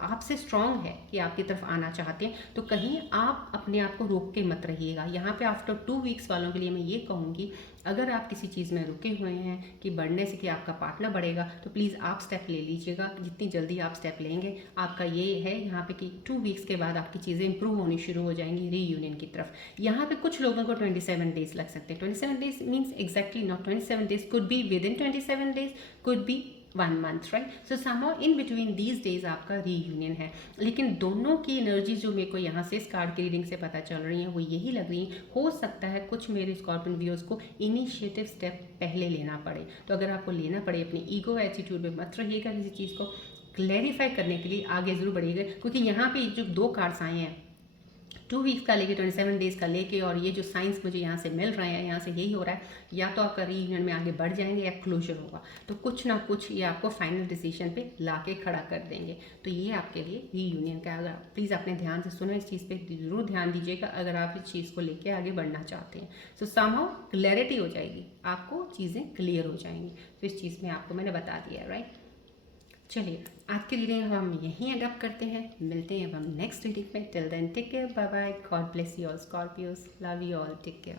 आपसे स्ट्रॉन्ग है कि आपकी तरफ आना चाहते हैं, तो कहीं आप अपने आप को रोक के मत रहिएगा। यहाँ पे आफ्टर 2 वीक्स वालों के लिए मैं ये कहूँगी, अगर आप किसी चीज़ में रुके हुए हैं कि बढ़ने से कि आपका पार्टनर बढ़ेगा, तो प्लीज़ आप स्टेप ले लीजिएगा। जितनी जल्दी आप स्टेप लेंगे, आपका ये है यहाँ पे कि 2 वीक्स के बाद आपकी चीज़ें इंप्रूव होनी शुरू हो जाएंगी रीयूनियन की तरफ। यहाँ पे कुछ लोगों को 27 डेज लग सकते हैं। 27 days means exactly not 27 days, could be with in 27 days, could be 1 month, right? So somehow in between these days आपका रीयूनियन है, लेकिन दोनों की एनर्जी जो मेरे को यहाँ से इस कार्ड की रीडिंग से पता चल रही है वो यही लग रही है। हो सकता है कुछ मेरे स्कॉर्पियन व्यूअर्स को इनिशिएटिव स्टेप पहले लेना पड़े, तो अगर आपको लेना पड़े अपनी ईगो एटीट्यूड में मत रहिएगा, किसी चीज़ को क्लैरिफाई करने के लिए आगे ज़रूर बढ़िएगा, क्योंकि यहाँ पे जो 2 कार्ड्स आए हैं 2 वीक्स का लेके 27 डेज का लेके, और ये जो साइंस मुझे यहाँ से मिल रहे हैं, यहाँ से यही हो रहा है, या तो आपका रीयूनियन में आगे बढ़ जाएंगे या क्लोजर होगा, तो कुछ ना कुछ ये आपको फाइनल डिसीजन पे ला के खड़ा कर देंगे। तो ये आपके लिए रीयूनियन का, अगर प्लीज़ अपने ध्यान से सुनो, इस चीज़ पे ज़रूर ध्यान दीजिएगा अगर आप इस चीज़ को लेके आगे बढ़ना चाहते हैं। सो समहाउ क्लैरिटी हो जाएगी, आपको चीज़ें क्लियर हो जाएंगी। तो इस चीज़ में आपको मैंने बता दिया, राइट? चलिए आज की रीडिंग हम यहीं एंड अप करते हैं, मिलते हैं अब हम नेक्स्ट रीडिंग में। Till then take care, bye bye, God bless you all Scorpios, love you all, take care.